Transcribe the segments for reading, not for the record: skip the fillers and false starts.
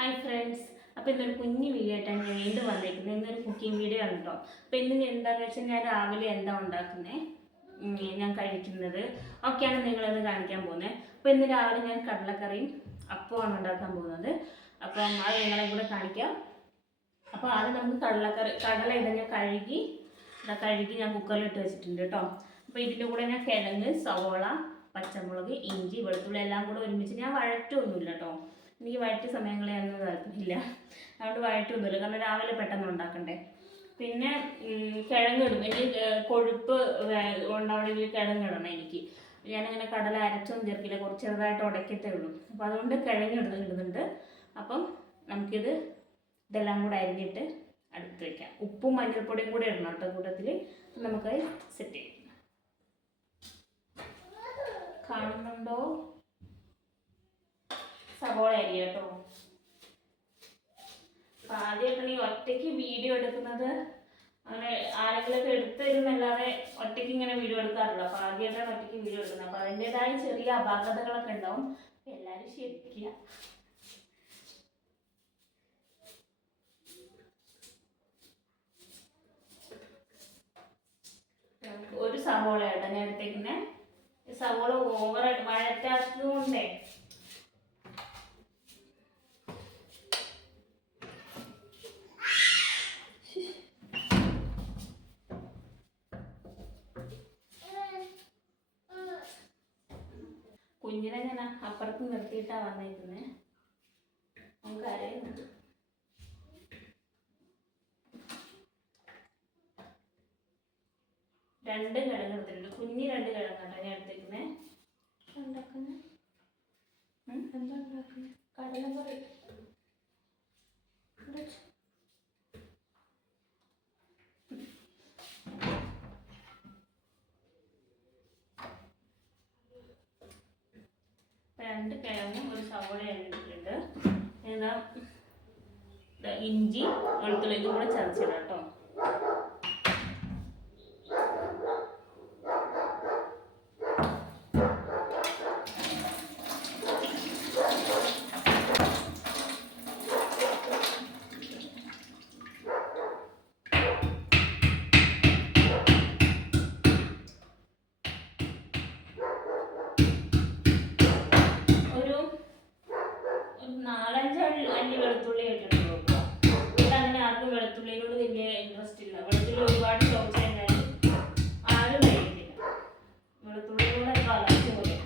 Hi friends, അപ്പോൾ ഇന്നൊരു കുഞ്ഞു വീഡിയോ ആയിട്ടാണ് ഞാൻ വീണ്ടും വന്നിരിക്കുന്നത്. ഇന്നൊരു കുക്കിംഗ് വീഡിയോ ആണ് കേട്ടോ. അപ്പോൾ ഇന്ന് എന്താണെന്ന് വെച്ചാൽ ഞാൻ രാവിലെ എന്താ ഉണ്ടാക്കുന്നത്, ഞാൻ കഴിക്കുന്നത് ഒക്കെയാണ് നിങ്ങളത് കാണിക്കാൻ പോകുന്നത്. അപ്പോൾ ഇന്ന് രാവിലെ ഞാൻ കടലക്കറിയും അപ്പമാണ് ഉണ്ടാക്കാൻ പോകുന്നത്. അപ്പം അത് നിങ്ങളെ കൂടെ കാണിക്കാം. അപ്പോൾ ആദ്യം നമുക്ക് കടല ഇതാ ഞാൻ കഴുകി ഞാൻ കുക്കറിലിട്ട് വെച്ചിട്ടുണ്ട് കേട്ടോ. അപ്പോൾ ഇതിൻ്റെ കൂടെ ഞാൻ കിഴങ്ങ്, സവോള, പച്ചമുളക്, ഇഞ്ചി, വെളുത്തുള്ളി എല്ലാം കൂടെ ഒരുമിച്ച് ഞാൻ വഴറ്റൊന്നുമില്ല കേട്ടോ. എനിക്ക് വഴറ്റി സമയങ്ങളെയൊന്നും താല്പര്യമില്ല, അതുകൊണ്ട് വഴറ്റൊന്നുമില്ല. കാരണം രാവിലെ പെട്ടെന്ന് ഉണ്ടാക്കണ്ടേ. പിന്നെ കിഴങ്ങിടും. എനിക്ക് കൊഴുപ്പ് ഉണ്ടാവണമെങ്കിൽ കിഴങ്ങിടണം. ഞാനങ്ങനെ കടല അരച്ചൊന്നും ചേർക്കില്ല, കുറച്ച് ചെറുതായിട്ട് ഉടക്കത്തേ ഉള്ളൂ. അപ്പോൾ അതുകൊണ്ട് ഇടുന്നുണ്ട്. അപ്പം നമുക്കിത് ഇതെല്ലാം കൂടെ അരിഞ്ഞിട്ട് അടുത്ത് വയ്ക്കാം. ഉപ്പും മഞ്ഞൾപ്പൊടിയും കൂടെ ഇടണം കേട്ടോ കൂട്ടത്തിൽ. നമുക്ക് സെറ്റ് ചെയ്യാം. കാണുന്നുണ്ടോ? സവോള അരി കേട്ടോ. അപ്പം ആദ്യമായിട്ടാണ് ഈ ഒറ്റയ്ക്ക് വീഡിയോ എടുക്കുന്നത്. അങ്ങനെ ആരെങ്കിലുമൊക്കെ എടുത്തിരുന്നല്ലാതെ ഒറ്റയ്ക്ക് ഇങ്ങനെ വീഡിയോ എടുക്കാറില്ല. അപ്പം ആദ്യമായിട്ടാണ് ഒറ്റയ്ക്ക് വീഡിയോ എടുക്കുന്നത്. അപ്പം അതിൻ്റെതായ ചെറിയ അപാകതകളൊക്കെ ഉണ്ടാവും. എല്ലാവരും ക്ഷമിക്കുക. ഒരു സവോളയാട്ടോ ഞാൻ എടുത്തേക്കുന്നത്. സവോള ഓവറായിട്ട് വഴറ്റാത്തത് കൊണ്ടേ കുഞ്ഞിനെ ഞാൻ അപ്പുറത്ത് നിർത്തിയിട്ടാണ് വന്നേക്കുന്നത്. നമുക്ക് അറിയുന്നുണ്ട്. രണ്ട് കിഴങ്ങ് എടുത്തിട്ടുണ്ട്. കുഞ്ഞി രണ്ട് കിഴങ്ങാട്ടോ ഞാൻ എടുത്തേക്കുന്നത്. ഉണ്ടാക്കുന്നത് എന്താ ഉണ്ടാക്കുന്നത്? കടലക്കറി. രണ്ട് കിഴങ്ങും ഒരു സവോള എടുത്തിട്ടുണ്ട്. ഏതാ ഇഞ്ചി, വെളുത്തുള്ളി ഇതും കൂടെ ചതച്ചിടാം കേട്ടോ. അല്ലി വെളുത്തുള്ളി ഇട്ടിട്ടുള്ളൂ. ഇവിടെ അങ്ങനെ ആർക്കും വെളുത്തുള്ളിയോട് വലിയ ഇൻട്രസ്റ്റ് ഇല്ല. വെളുത്തുള്ളി ഒരുപാട് ചോദിച്ചു കഴിഞ്ഞാൽ ആരും കഴിക്കില്ല. വെളുത്തുള്ളിയോടെ അലർജി പോലെ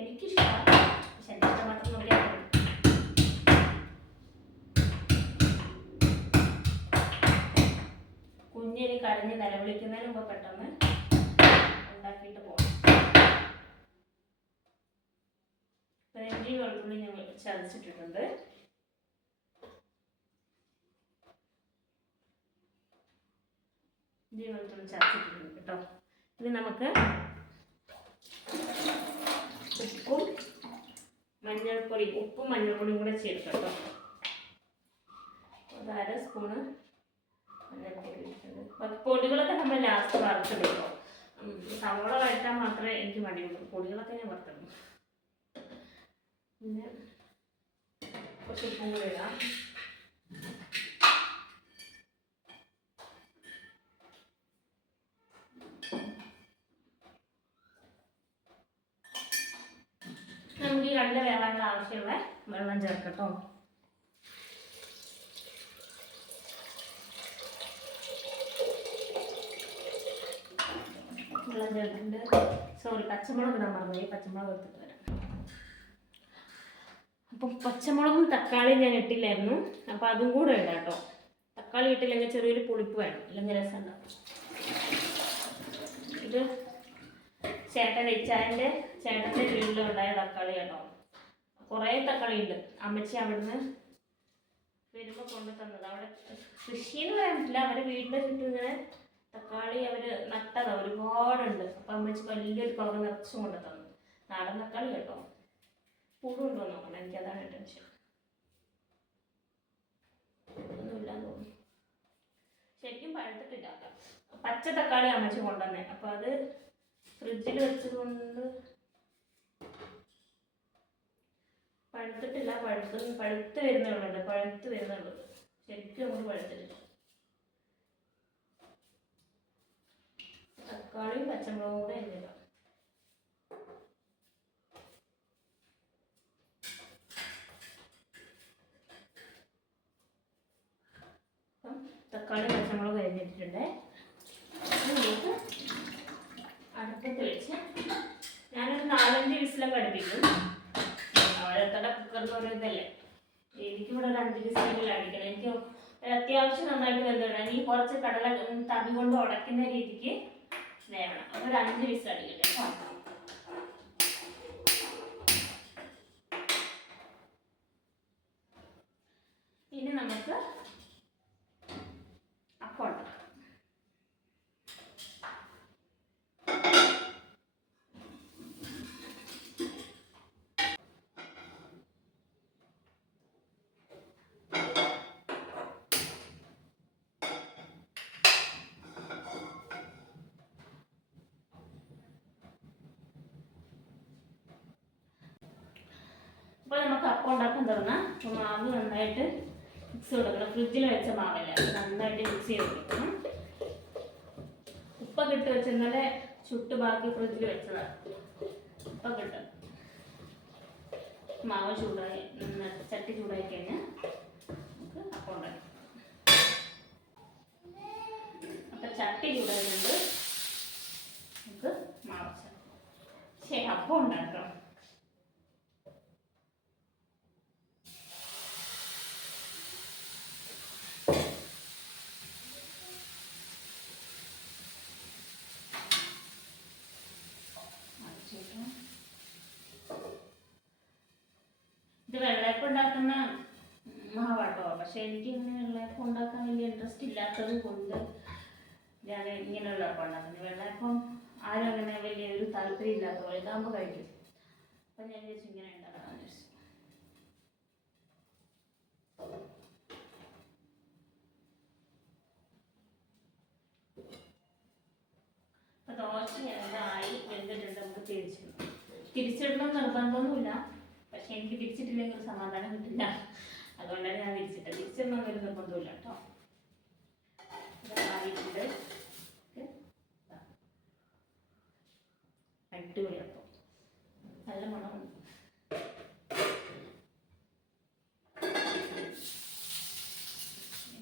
എനിക്കിഷ്ടമാണ്. പക്ഷെ എൻ്റെ ഇഷ്ടം മാത്രം നോക്കിയാൽ മതി. കുഞ്ഞിന് കരഞ്ഞ് നിലവിളിക്കുന്നതിന് മുമ്പ് പെട്ടെന്ന് ഉണ്ടാക്കിയിട്ട് പോകാം. ഇഞ്ചി വെളുത്തുള്ളി ഞാൻ ചതച്ചിട്ടിട്ടുണ്ട്. ഇഞ്ചി വെളുത്തുള്ളി ചതച്ചിട്ടിട്ടുണ്ട് കേട്ടോ. ഇനി നമുക്ക് ഉപ്പും മഞ്ഞൾപ്പൊടിയും കൂടെ ചേർക്കാം കേട്ടോ. ഒരു 1/2 സ്പൂണ് മഞ്ഞൾപ്പൊടി ഇട്ടിട്ടുണ്ട്. പൊടികളൊക്കെ നമ്മൾ ലാസ്റ്റ് വറുത്തെടുക്കും. സവോള വഴറ്റാൻ മാത്രമേ എനിക്ക് മടിയുള്ളൂ. പൊടികളൊക്കെ ഞാൻ വറുത്തെടുക്കും. പിന്നെ കുറച്ച് ഉപ്പും കൂടെ ഇടാം. നമുക്ക് ഈ കടല വേവാനുള്ള ആവശ്യമുള്ള വെള്ളം ചേർക്കട്ടോ. വെള്ളം ചേർത്തിട്ടുണ്ട്. സോറി, പച്ചമുളക് ഇടാൻ മറന്നുപോയി. പച്ചമുളക് എടുത്തിട്ട് വരാം. അപ്പം പച്ചമുളകും തക്കാളിയും ഞാൻ ഇട്ടില്ലായിരുന്നു. അപ്പം അതും കൂടെ ഇടാം കേട്ടോ. തക്കാളി ഇട്ടില്ലെങ്കിൽ ചെറിയൊരു പുളിപ്പ് വേണം, അല്ലെങ്കിൽ രസം ഉണ്ടാവും. ഇത് ചേട്ടൻ്റെ വീട്ടിലുണ്ടായ തക്കാളി കേട്ടോ. കുറേ തക്കാളി ഉണ്ട്. അമ്മച്ചി അവിടുന്ന് വരുമ്പോൾ കൊണ്ടു തന്നത്. അവിടെ കൃഷിന്ന് പറയാൻ പറ്റില്ല, അവരുടെ വീടിൻ്റെ ചുറ്റും ഇങ്ങനെ തക്കാളി അവർ നട്ടതാണ്, ഒരുപാടുണ്ട്. അപ്പം അമ്മച്ചി വലിയൊരു കവർ നിറച്ചും കൊണ്ട് തന്നു. നാടൻ തക്കാളി കേട്ടോ. പുഴുണ്ടോ നോക്കണം, എനിക്കതാണ് ടെൻഷൻ. ഒന്നുമില്ലാന്ന് തോന്നുന്നു. ശരിക്കും പഴുത്തിട്ടില്ല. പച്ച തക്കാളി അമ്മച്ചി കൊണ്ടുവന്നേ. അപ്പം അത് ഫ്രിഡ്ജിൽ വെച്ചത് കൊണ്ട് പഴുത്തിട്ടില്ല, പഴുത്ത് വരുന്നുള്ളൂ, പഴുത്ത് വരുന്നുള്ളൂ, ശരിക്കും അങ്ങോട്ട് പഴുത്തിട്ടില്ല. തക്കാളിയും പച്ചമുളകും കൂടെ ഇല്ല. തക്കാളി പച്ചമുളക് കഴിഞ്ഞിട്ടുണ്ട്. അടുപ്പത്ത് വെച്ച് ഞാനൊരു 4-5 വിസിലൊക്കെ അടുപ്പിക്കും. ഓരോരുത്തരുടെ കുക്കറിന് ഓരോ ഇതല്ലേ. എനിക്കിവിടെ ഒരു 5 വിസിലെങ്കിലും അടിക്കണം. എനിക്ക് അത്യാവശ്യം നന്നായിട്ട് വെന്തിടണം. ഈ കുറച്ച് കടല തവി കൊണ്ട് ഉടയ്ക്കുന്ന രീതിക്ക് വേണം. അപ്പോൾ ഒരു 5 വിസിൽ അടിക്കട്ടെ കേട്ടോ. ഇനി നമുക്ക് അപ്പം ഉണ്ടാക്കാം. അപ്പോൾ നമുക്ക് അപ്പം ഉണ്ടാക്കാൻ തുടങ്ങാം. അപ്പോൾ മാവ് നന്നായിട്ട് മിക്സ് കൊടുക്കണം. ഫ്രിഡ്ജിൽ വെച്ച മാവല്ല, നന്നായിട്ട് മിക്സ് ചെയ്ത് കൊടുക്കണം. ഉപ്പൊക്കെ ഇട്ട് വെച്ച് ഇന്നലെ ചുട്ട് ബാക്കി ഫ്രിഡ്ജിൽ വെച്ചതാണ്. ഉപ്പൊക്കെ ഇട്ട് മാവ് ചൂടായി, ചട്ടി ചൂടായി കഴിഞ്ഞാൽ നമുക്ക് അപ്പം ഉണ്ടാക്കാം. അപ്പം ചട്ടി ചൂടായതുകൊണ്ട് നമുക്ക് മാവ് അപ്പം ഉണ്ടാക്കാം. ഇത് വെള്ളയപ്പം ഉണ്ടാക്കുന്ന മാവാട്ടോ. പക്ഷെ എനിക്ക് ഇങ്ങനെ വെള്ളയപ്പം ഉണ്ടാക്കാൻ വലിയ ഇൻട്രസ്റ്റ് ഇല്ലാത്തത് കൊണ്ട് ഞാൻ ഇങ്ങനെയുള്ള അപ്പം ഉണ്ടാക്കുന്നത്. വെള്ളയപ്പം ആരും അങ്ങനെ വലിയ ഒരു താല്പര്യം ഇല്ലാത്ത പോലെ ഇതാകുമ്പോൾ കഴിക്കും. അപ്പം ഞാൻ വിചാരിച്ചു ഇങ്ങനെ ഉണ്ടാക്കാമെന്ന് വിചാരിച്ചു. അപ്പം ദോശ എന്തായി വെന്തിട്ടുണ്ട്. നമുക്ക് തിരിച്ചിടണം നിർബന്ധമൊന്നുമില്ല. പക്ഷെ എനിക്ക് തിരിച്ചിട്ടില്ലെങ്കിൽ ഒരു സമാധാനം കിട്ടില്ല. അതുകൊണ്ടാണ് ഞാൻ തിരിച്ചിടണം ഒരു നിർബന്ധമില്ല കേട്ടോ. ആയിട്ടുണ്ട്. അടിപൊളി അപ്പം, നല്ല മണമുണ്ട്.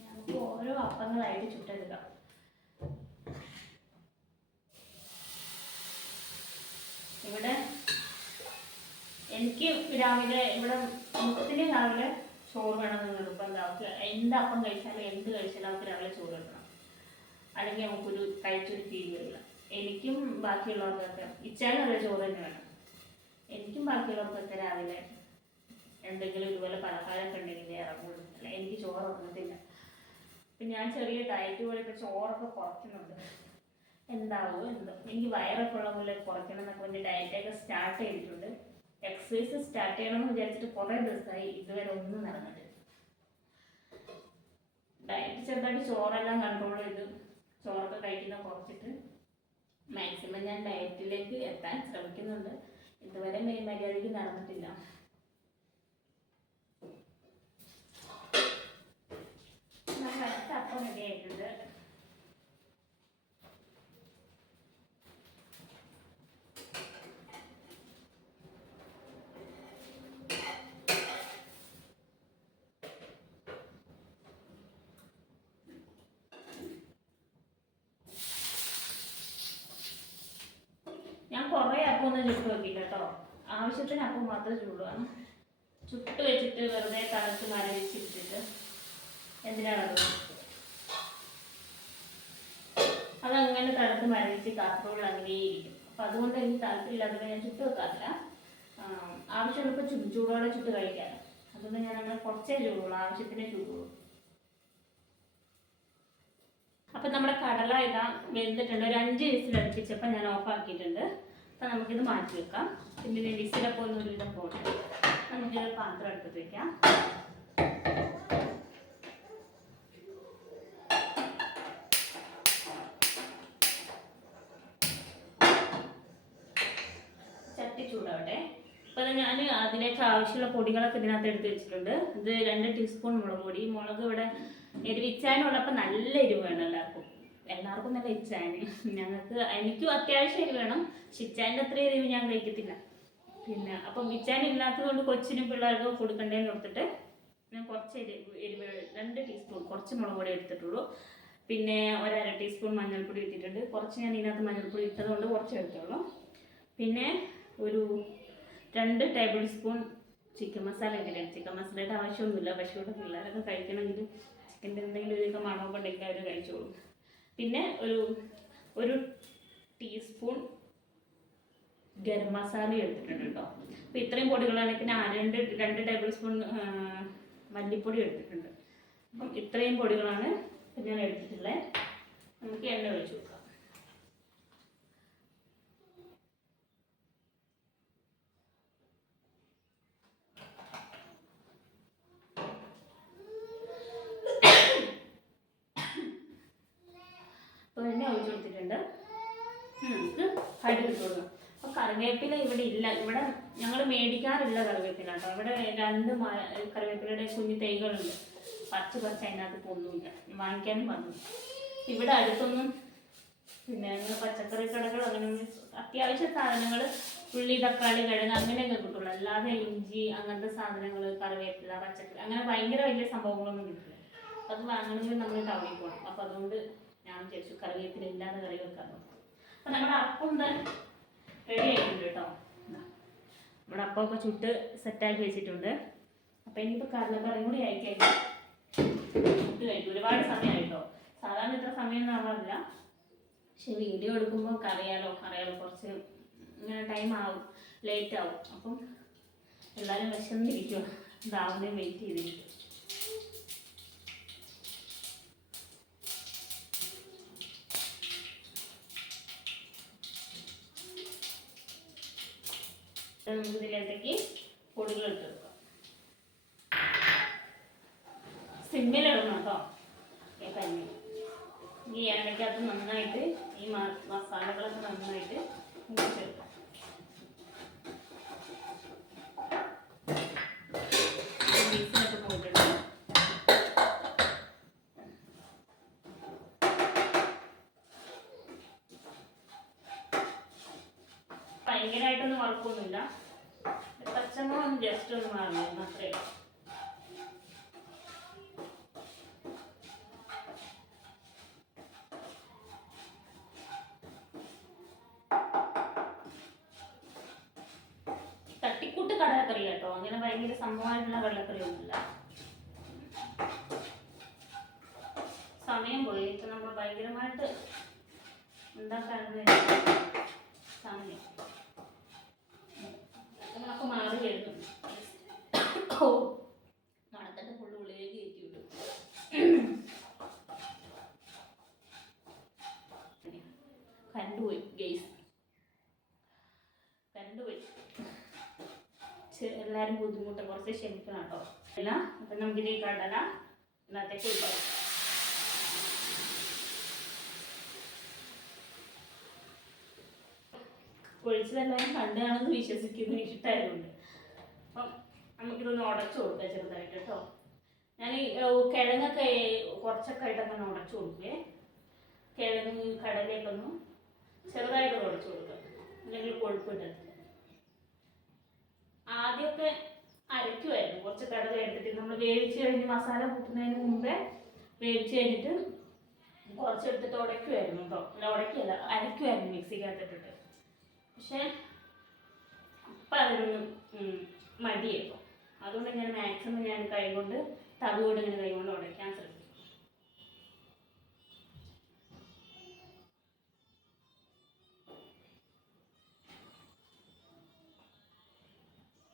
നമുക്ക് ഓരോ അപ്പങ്ങളായിട്ട് ചുട്ടെടുക്കാം. ഇവിടെ എനിക്ക് രാവിലെ ഇവിടെ മുഖത്തിന് രാവിലെ ചോറ് വേണമെന്ന് നിർബന്ധം. അവർക്ക് അപ്പം കഴിച്ചാലും എന്ത് കഴിച്ചാലും അവർക്ക് രാവിലെ ചോറ് വെക്കണം. അല്ലെങ്കിൽ നമുക്കൊരു കഴിച്ചൊരു ഫീൽ വരില്ല. എനിക്കും ബാക്കിയുള്ളവർക്കൊക്കെ ഇച്ചാലും നല്ല ചോറ് തന്നെ വേണം. എനിക്കും ബാക്കിയുള്ളവർക്കൊക്കെ രാവിലെ എന്തെങ്കിലും ഇതുപോലെ പലഹാരമൊക്കെ ഉണ്ടെങ്കിൽ ഇറങ്ങുള്ളൂ. അല്ല, എനിക്ക് ചോറ് ഇറങ്ങത്തില്ല. അപ്പം ഞാൻ ചെറിയ ഡയറ്റ് പോലെ ഇപ്പോൾ ചോറൊക്കെ കുറയ്ക്കുന്നുണ്ട്. എന്താവോ എന്തോ, എനിക്ക് വയറൊക്കെ ഉള്ള പോലെ കുറയ്ക്കണം എന്നൊക്കെ വേണ്ടി ഡയറ്റൊക്കെ സ്റ്റാർട്ട് ചെയ്തിട്ടുണ്ട്. എക്സസൈസ് സ്റ്റാർട്ട് ചെയ്യണമെന്ന് വിചാരിച്ചിട്ട് കുറേ ദിവസമായി, ഇതുവരെ ഒന്നും നടന്നിട്ടില്ല. ഡയറ്റ് ചെറുതായിട്ട് ചോറെല്ലാം കൺട്രോൾ ചെയ്ത് ചോറൊക്കെ കഴിക്കുന്നത് കുറച്ചിട്ട് മാക്സിമം ഞാൻ ഡയറ്റിലേക്ക് എത്താൻ ശ്രമിക്കുന്നുണ്ട്. ഇതുവരെ മര്യാദയ്ക്ക് നടന്നിട്ടില്ല. അടുത്ത അപ്പം റെഡി ആയിട്ടുണ്ട്. ഞാൻ കുറേ അപ്പം ഒന്നും ചുട്ട് നോക്കിയില്ല കേട്ടോ. ആവശ്യത്തിന് അപ്പം മാത്രമേ ചൂടുവാണ്. ചുട്ട് വെച്ചിട്ട് വെറുതെ തണുത്ത് മരവിച്ചിട്ടിട്ട് എന്തിനാണത്? അതങ്ങനെ തണുത്ത് മരവിച്ച് കാസർഗോഡിൽ അങ്ങനെ ഇരിക്കും. അപ്പം അതുകൊണ്ട് എനിക്ക് താല്പര്യമില്ലാത്തത് ഞാൻ ചുട്ട് വെക്കാറില്ല. ആവശ്യമുള്ളപ്പോൾ ചൂടോടെ ചുട്ട് കഴിക്കാറ്. അതുകൊണ്ട് ഞാൻ അങ്ങനെ കുറച്ചേ ചൂടുള്ളൂ, ആവശ്യത്തിനേ ചൂടുള്ളൂ. അപ്പം നമ്മുടെ കടല ഇതാ വെന്തിട്ടുണ്ട്. ഒരു 5 വിസിൽ അടുപ്പിച്ചപ്പോൾ ഞാൻ ഓഫാക്കിയിട്ടുണ്ട്. അപ്പം നമുക്കിത് മാറ്റി വെക്കാം. പിന്നെ വിസിലപ്പോൾ ഒന്നും ഒരു വിധം പോകട്ടെ. നമുക്കിത് പാത്രം എടുത്തിട്ട് വയ്ക്കാം. ചട്ടി ചൂടാവട്ടെ. അപ്പോൾ അതുപോലെ ഞാൻ അതിലേക്ക് ആവശ്യമുള്ള പൊടികളൊക്കെ ഇതിനകത്ത് എടുത്ത് വെച്ചിട്ടുണ്ട്. ഇത് 2 ടീസ്പൂൺ മുളക് പൊടി. മുളക് ഇവിടെ എരിവിച്ചാനുള്ളപ്പോൾ നല്ല എരിവ് വേണം എല്ലാവർക്കും നല്ല ഇച്ചാന്. എനിക്കും അത്യാവശ്യം എരിവ് വേണം. ഇച്ചാൻ്റെ അത്ര എരിവ് ഞാൻ കഴിക്കത്തില്ല. പിന്നെ അപ്പം ഇച്ചാൻ ഇല്ലാത്തത് കൊണ്ട് കൊച്ചിനും പിള്ളേർക്കും കൊടുക്കണ്ടേന്ന് ഓർത്തിട്ട് ഞാൻ കുറച്ച് എരിവ് 2 ടീസ്പൂൺ കുറച്ച് മുളക് പൊടി എടുത്തിട്ടുള്ളൂ. പിന്നെ 1/2 ടീസ്പൂൺ മഞ്ഞൾപ്പൊടി ഇട്ടിട്ടുണ്ട്. കുറച്ച് ഞാൻ ഇതിനകത്ത് മഞ്ഞൾപ്പൊടി ഇട്ടതുകൊണ്ട് കുറച്ച് എടുത്തോളൂ. പിന്നെ ഒരു 2 ടേബിൾ സ്പൂൺ ചിക്കൻ മസാല ഇട്ടിട്ടുണ്ട്. ചിക്കൻ മസാലയുടെ ആവശ്യമൊന്നുമില്ല, പക്ഷേ ഇവിടെ പിള്ളേരൊക്കെ കഴിക്കണമെങ്കിൽ ചിക്കൻ്റെ എന്തെങ്കിലും ഒരു മണമൊക്കെ ഉണ്ടെങ്കിൽ അവർ കഴിച്ചോളൂ. പിന്നെ ഒരു ടീസ്പൂൺ ഗരം മസാല എടുത്തിട്ടുണ്ട് കേട്ടോ. അപ്പോൾ ഇത്രയും പൊടികളാണ്. പിന്നെ 2 ടേബിൾ സ്പൂൺ മല്ലിപ്പൊടി എടുത്തിട്ടുണ്ട്. അപ്പം ഇത്രയും പൊടികളാണ് ഞാൻ എടുത്തിട്ടുള്ളത്. നമുക്ക് എണ്ണ ഒഴിച്ച് കൊടുക്കാം. അപ്പോൾ എണ്ണ ഒഴിച്ച് കൊടുത്തിട്ടുണ്ട്. നമുക്ക് കടുക് ഇട്ട് കൊടുക്കാം. അപ്പോൾ കറിവേപ്പില ഇവിടെ ഇല്ല. ഇവിടെ ഞങ്ങൾ മേടിക്കാറില്ല കറിവേപ്പില കേട്ടോ. ഇവിടെ 2 കറിവേപ്പിലയുടെ കുഞ്ഞു തൈകളുണ്ട്. പച്ച അതിനകത്ത് ഒന്നുമില്ല, വാങ്ങിക്കാനും വന്നു. ഇവിടെ അടുത്തൊന്നും പിന്നെ അങ്ങനെ പച്ചക്കറി കടകൾ അങ്ങനെ അത്യാവശ്യ സാധനങ്ങൾ ഉള്ളി, തക്കാളി, കിഴങ്ങ് അങ്ങനെയൊക്കെ കിട്ടുള്ളൂ. അല്ലാതെ ഇഞ്ചി അങ്ങനത്തെ സാധനങ്ങൾ, കറിവേപ്പില, പച്ചക്കറി അങ്ങനെ ഭയങ്കര വലിയ സംഭവങ്ങളൊന്നും കിട്ടില്ല. അത് വാങ്ങണമെങ്കിൽ നമ്മൾ ടൗണിൽ പോകണം. അപ്പോൾ അതുകൊണ്ട് ഞാൻ വിചാരിച്ചു കറിവേപ്പില ഇല്ലാതെ കറി വെക്കാൻ നോക്കും. അപ്പം നമ്മുടെ അപ്പം തന്നെ റെഡി ആയിട്ടുണ്ട് കേട്ടോ. നമ്മുടെ അപ്പമൊക്കെ ചുട്ട് സെറ്റാക്കി വെച്ചിട്ടുണ്ട്. അപ്പം ഇനിയിപ്പോൾ കടലക്കറിയും കൂടി ആയിക്കഴിഞ്ഞാൽ ഫുഡ് കഴിക്കും. ഒരുപാട് സമയമായിട്ടോ. സാധാരണ ഇത്ര സമയമൊന്നും ആവാറില്ല. പക്ഷെ വീഡിയോ എടുക്കുമ്പോൾ അറിയാലോ കുറച്ച് ഇങ്ങനെ ടൈം ആവും, ലേറ്റ് ആവും. അപ്പം എല്ലാവരും വിശന്നിരിക്കുക, ഇതാവുന്നേ വെയിറ്റ് ചെയ്തിരിക്കും. നമുക്ക് ഇതിലേക്ക് പൊടികൾ ഇട്ട് വെക്കാം. സിമ്മിലിടണം കേട്ടോ കഞ്ഞി. ഈ എണ്ണയ്ക്കകത്ത് നന്നായിട്ട് ഈ മസാലകളൊക്കെ നന്നായിട്ട് മുറിച്ചെടുക്കാം. ബീഫിനൊക്കെ പോയിട്ടുണ്ട്. ഭയങ്കരമായിട്ടൊന്നും വറുക്കൊന്നുമില്ല. പച്ചമുളക് ജസ്റ്റ് ഒന്ന് മാറുന്നു അത്രേ. തട്ടിക്കൂട്ട് കടലക്കറി കേട്ടോ, അങ്ങനെ ഭയങ്കര സംഭവമായിട്ടുള്ള കടലക്കറി ഒന്നുമില്ല. സമയം പോയി. ഇപ്പം നമ്മൾ ഭയങ്കരമായിട്ട് ഉണ്ടാക്കാനുള്ള സമയം നമ്മളൊക്കെ മാറി വരുന്നു. മണത്തൻ്റെ ഫുള്ള് ഉള്ളിലേക്ക് കയറ്റി വിട്ടു. കറണ്ട് പോയി ഗെയ്സ്, കറണ്ട് പോയി. എല്ലാവരും ബുദ്ധിമുട്ട് കുറച്ച് ക്ഷമിക്കണം കേട്ടോ. അല്ല അപ്പം നമുക്കിത് കടല ഇന്നത്തേക്ക് ഇട്ടാം. ഒഴിച്ചതെല്ലാവരും കണ്ടാണെന്ന് വിശ്വസിക്കുന്നു, ഇഷ്ടമായതുകൊണ്ട്. അപ്പം നമുക്കിതൊന്ന് ഉടച്ചു കൊടുക്കാം ചെറുതായിട്ട് കേട്ടോ. ഞാൻ കിഴങ്ങൊക്കെ കുറച്ചൊക്കെ ആയിട്ടൊക്കെ ഉടച്ചു കൊടുക്കുകയെ. കിഴങ്ങ് കടലയൊക്കൊന്ന് ചെറുതായിട്ട് ഉടച്ചു കൊടുക്കുക, അല്ലെങ്കിൽ കൊഴുപ്പിട്ടത്. ആദ്യമൊക്കെ അരയ്ക്കുമായിരുന്നു. കുറച്ച് കടല എടുത്തിട്ട് നമ്മൾ വേവിച്ച് കഴിഞ്ഞ് മസാല കൂട്ടുന്നതിന് മുമ്പേ വേവിച്ച് കഴിഞ്ഞിട്ട് കുറച്ചെടുത്തിട്ട് ഉടയ്ക്കുമായിരുന്നു കേട്ടോ. അല്ല ഉടയ്ക്കല്ല, അരയ്ക്കുമായിരുന്നു മിക്സിക്കകത്തിട്ടിട്ട്. പക്ഷേ ഇപ്പം അതിനൊന്നും മടിയായിരുന്നു. അതുകൊണ്ട് ഞാൻ മാക്സിമം ഞാൻ കൈകൊണ്ട് തവിയോട് ഇങ്ങനെ കൈകൊണ്ട് ഉടയ്ക്കാൻ ശ്രമിക്കും.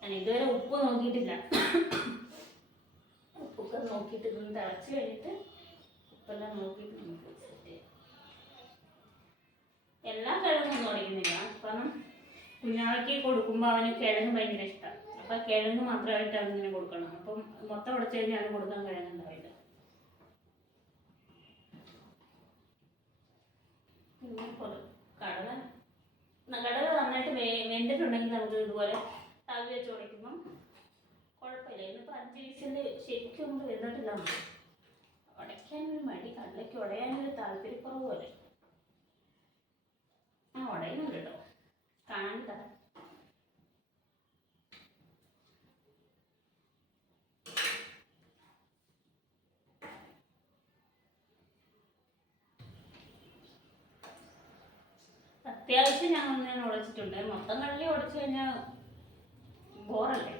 ഞാൻ ഇതുവരെ ഉപ്പ് നോക്കിയിട്ടില്ല. ഉപ്പൊക്കെ നോക്കിയിട്ട് ഇതൊന്ന് തിളച്ച് കഴിഞ്ഞിട്ട് ഉപ്പെല്ലാം നോക്കിയിട്ട് നമുക്ക് സെറ്റ് ചെയ്യാം. എല്ലാ കിഴങ്ങൊന്നും ഉടയ്ക്കുന്നില്ല, കാരണം കുഞ്ഞാൾക്ക് കൊടുക്കുമ്പോൾ അവന് കിഴങ്ങ് ഭയങ്കര ഇഷ്ടമാണ്. അപ്പം കിഴങ്ങ് മാത്രമായിട്ട് അവനിങ്ങനെ കൊടുക്കണം. അപ്പം മൊത്തം ഉടച്ചു കഴിഞ്ഞാൽ അവന് കൊടുക്കാൻ കിഴങ്ങുണ്ടാവില്ല. പിന്നെ കടല നന്നായിട്ട് വെന്തിട്ടുണ്ടെങ്കിൽ നമുക്ക് ഇതുപോലെ തവി വെച്ച് ഉടയ്ക്കുമ്പം കുഴപ്പമില്ല. ഇന്നിപ്പോൾ 5 വിസിൽ ശരിക്കും കൊണ്ട് വരുന്നിട്ടില്ല. ഉടയ്ക്കാനൊരു മടി, കടലയ്ക്ക് ഉടയാനൊരു താല്പര്യക്കുറവ് പോലെ. ഉടയുന്നുണ്ട് കേട്ടോ, കാണാൻ തരാം. അത്യാവശ്യം ഞാൻ ഉടച്ചിട്ടുണ്ട്. മൊത്തം കടല ഉടച്ചു കഴിഞ്ഞാൽ ബോറല്ലേ.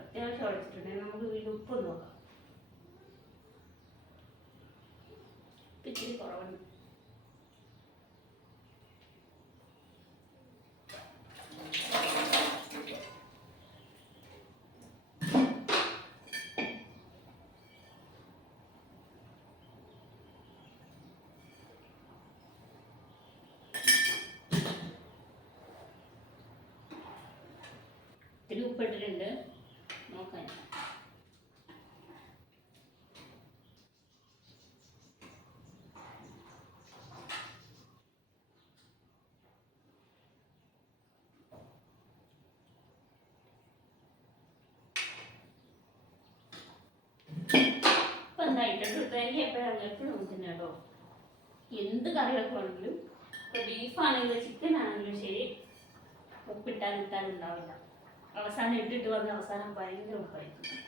അത്യാവശ്യം ഉടച്ചിട്ടുണ്ട്. നമുക്ക് വീണ്ടും ഉപ്പ് നോക്കാം. ഇച്ചിരി കുറവുണ്ട്. ഇത്തിരി ഉപ്പിട്ടിട്ടുണ്ട്, നോക്കാൻ. ഇപ്പം എന്തായിട്ടുണ്ട് എനിക്ക് എപ്പോഴും തന്നെ കേട്ടോ. എന്ത് കറിയൊക്കെ ആണെങ്കിലും, ഇപ്പോൾ ബീഫാണെങ്കിലും ചിക്കൻ ആണെങ്കിലും ശരി, ഉപ്പിട്ടാലും ഉണ്ടാവില്ല. അവസാനം ഇട്ടിട്ട് വന്ന് അവസാനം ഭയങ്കര ഉപ്പായിരിക്കും.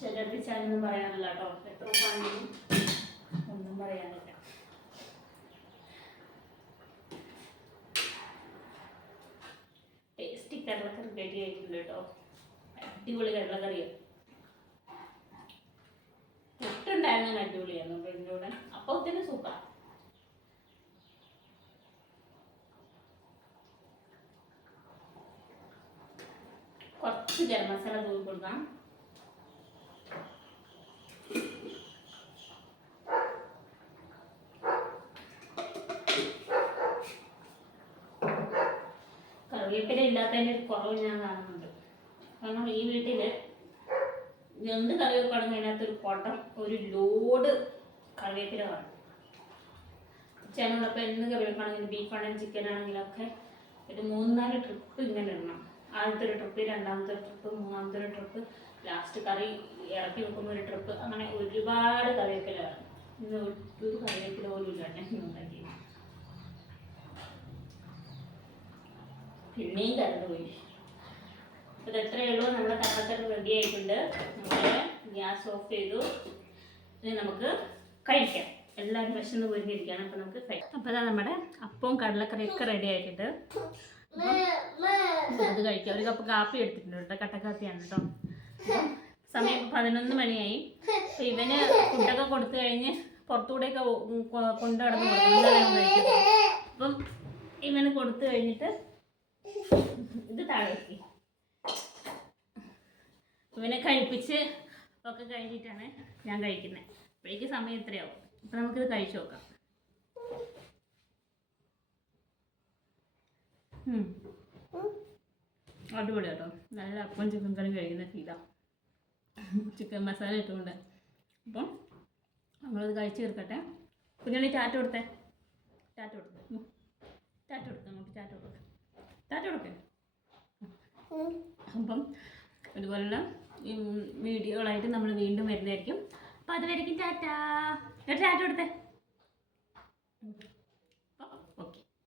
ശരീരത്തിച്ചാലൊന്നും പറയാനില്ല കേട്ടോ. എത്ര ഉപ്പാണെങ്കിലും ഒന്നും പറയാനില്ല. ടേസ്റ്റി കടലക്കറി റെഡി ആയിട്ടുണ്ട് കേട്ടോ. അടിപൊളി കടലക്കറിയാണ്. പുട്ടുണ്ടായിരുന്ന അടിപൊളിയായിരുന്നു. അപ്പോൾ ഇതിലൂടെ അപ്പത്തിന് സൂപ്പർ. കുറച്ച് ഗരം മസാല തൂക്കി കൊടുക്കാം. കറിവേപ്പില ഇല്ലാത്തതിൻ്റെ ഒരു കുറവ് ഞാൻ കാണുന്നുണ്ട്. കാരണം ഈ വീട്ടിൽ എന്ത് കറി വെക്കുകയാണെങ്കിൽ അതിനകത്തൊരു കുടം, ഒരു ലോഡ് കറിവേപ്പില കാണും. ചിലപ്പോൾ എന്ത് കറി വെക്കുകയാണെങ്കിലും, ബീഫാണെങ്കിലും ചിക്കൻ ആണെങ്കിലൊക്കെ ഒരു 3-4 ട്രിപ്പ് ഇങ്ങനെ ഇടണം. ആദ്യത്തെ ഒരു ട്രിപ്പ്, രണ്ടാമത്തെ ട്രിപ്പ്, മൂന്നാമത്തെ ഒരു ട്രിപ്പ്, ലാസ്റ്റ് കറി ഇറക്കി വെക്കുമ്പോൾ ഒരു ട്രിപ്പ്, അങ്ങനെ ഒരുപാട് കറിവേപ്പിലാണ്. ഇന്ന് ഒരു കറിവേപ്പില പോലും ഇല്ലാണ്ട് ഉണ്ടാക്കി. പിന്നെയും കറണ്ട് പോയി. ഇത് എത്രയേ ഉള്ളൂ. നമ്മുടെ കടലക്കറി റെഡി ആയിട്ടുണ്ട്. നമ്മൾ ഗ്യാസ് ഓഫ് ചെയ്തു. ഇനി നമുക്ക് കഴിക്കാം. എല്ലാവരും വിശന്ന് പോയിരിക്കുകയാണ്. അപ്പോൾ നമുക്ക് കഴിക്കാം. അപ്പോൾ അതാ നമ്മുടെ അപ്പവും കടലക്കറിയൊക്കെ റെഡി ആയിട്ടുണ്ട്. അത് കഴിക്കാം. ഒരു കപ്പ് കാപ്പി എടുത്തിട്ടുണ്ട് കേട്ടോ. കട്ടക്കാപ്പിയാണ് കേട്ടോ. സമയം 11 മണിയായി. അപ്പോൾ ഇവന് ഫുഡൊക്കെ കൊടുത്തു കഴിഞ്ഞ് പുറത്തുകൂടെയൊക്കെ കൊണ്ടു നടന്ന് കഴിക്കും. അപ്പം ഇവന് കൊടുത്തു കഴിഞ്ഞിട്ട് ഇത് താഴേക്ക് ഇവനെ കഴിപ്പിച്ച് ഒക്കെ കഴിഞ്ഞിട്ടാണ് ഞാൻ കഴിക്കുന്നത്. അപ്പോഴേക്ക് സമയം ഇത്രയാവും. അപ്പം നമുക്കിത് കഴിച്ചു നോക്കാം. അടിപൊളി കേട്ടോ. നല്ല അപ്പം ചിക്കൻ കറി കഴിക്കുന്ന ഫീലാണ്. ചിക്കൻ മസാല ഇട്ടുകൊണ്ട്. അപ്പം നമ്മളത് കഴിച്ച് തീർക്കട്ടെ. കുഞ്ഞുണ്ണി ടാറ്റ കൊടുത്തേ. ടാറ്റ കൊടുത്തേ. ടാറ്റ കൊടുത്തേ. നമുക്ക് ടാറ്റ കൊടുത്തേ. ടാറ്റ കൊടുക്കേ. അപ്പം ഇതുപോലുള്ള ഈ വീഡിയോകളായിട്ട് നമ്മൾ വീണ്ടും വരുന്നതായിരിക്കും. അപ്പോൾ അതുവരെയ്ക്കും ടാറ്റ. ടാറ്റ കൊടുത്തേ.